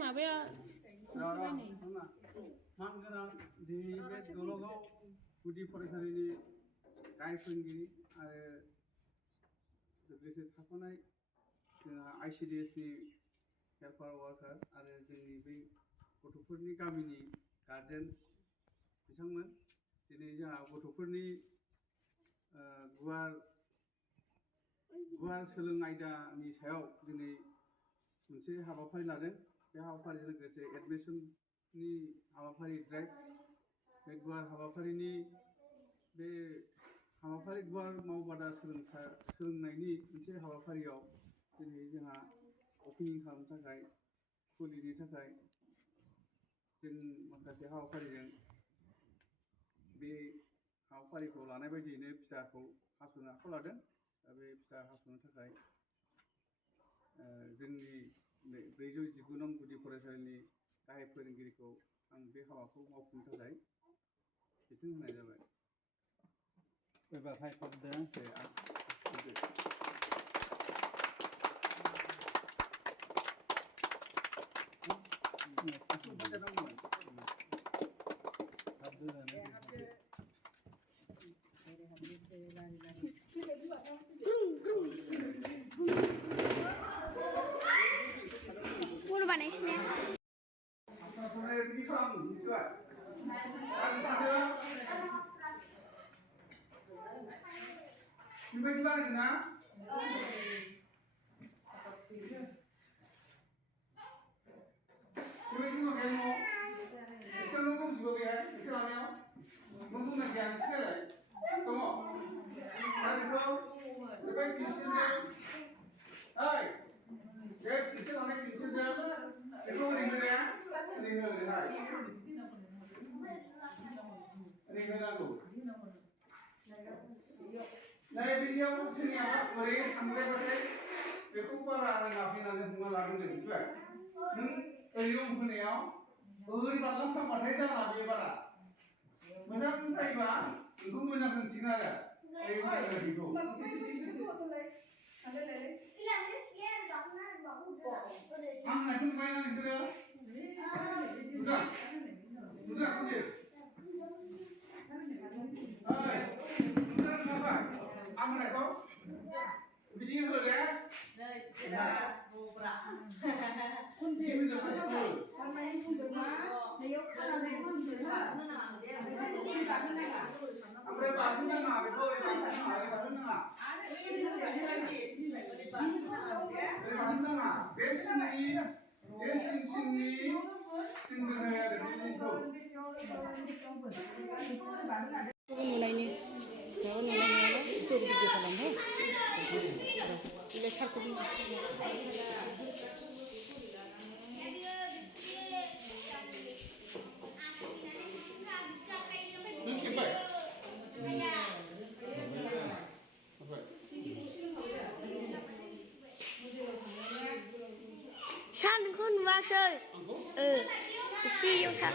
माबाया मानगोनां दिनै बे दलगाव गुदि फरायसालिनि गाहाय फोरोंगिरि आरो लोगोसे थाफानाय जोंहा ICDSनि हेल्पार वार्कार आरो जोंनि बै गथ'फोरनि गामिनि गार्जेन बिथांमोन दिनै जोंहा गथ'फोरनि गुवार सोलों आयदानि सायाव दिनै मोनसे हाबाफारि लादों। बे हाबाफारिजों लोगोसे एडमिशननि हाबाफारि ड्राइभ बे गुवार हाबाफारिनि बे हाबाफारि गुवार मावबादा सोलोंनायनि मोनसे हाबाफारियाव दिनै जोंहा अपेनिं खालामनो थाखाय खुलिनो थाखाय जों माखासे हाबाफारिजों बे हाबाफारिखौ लानाय बायदियैनो फिथाखौ हास'नो आखायाव लादों। दा बे फिथा हास'नो थाखाय जोंनि 419 नं गुदि फरायसालिनि गाहाय फोरोंगिरिखौ आं बे हाबाखौ मावफुंनो थाखाय बिथोन होनाय जाबाय। सानखौ नुवासै एसेयाव था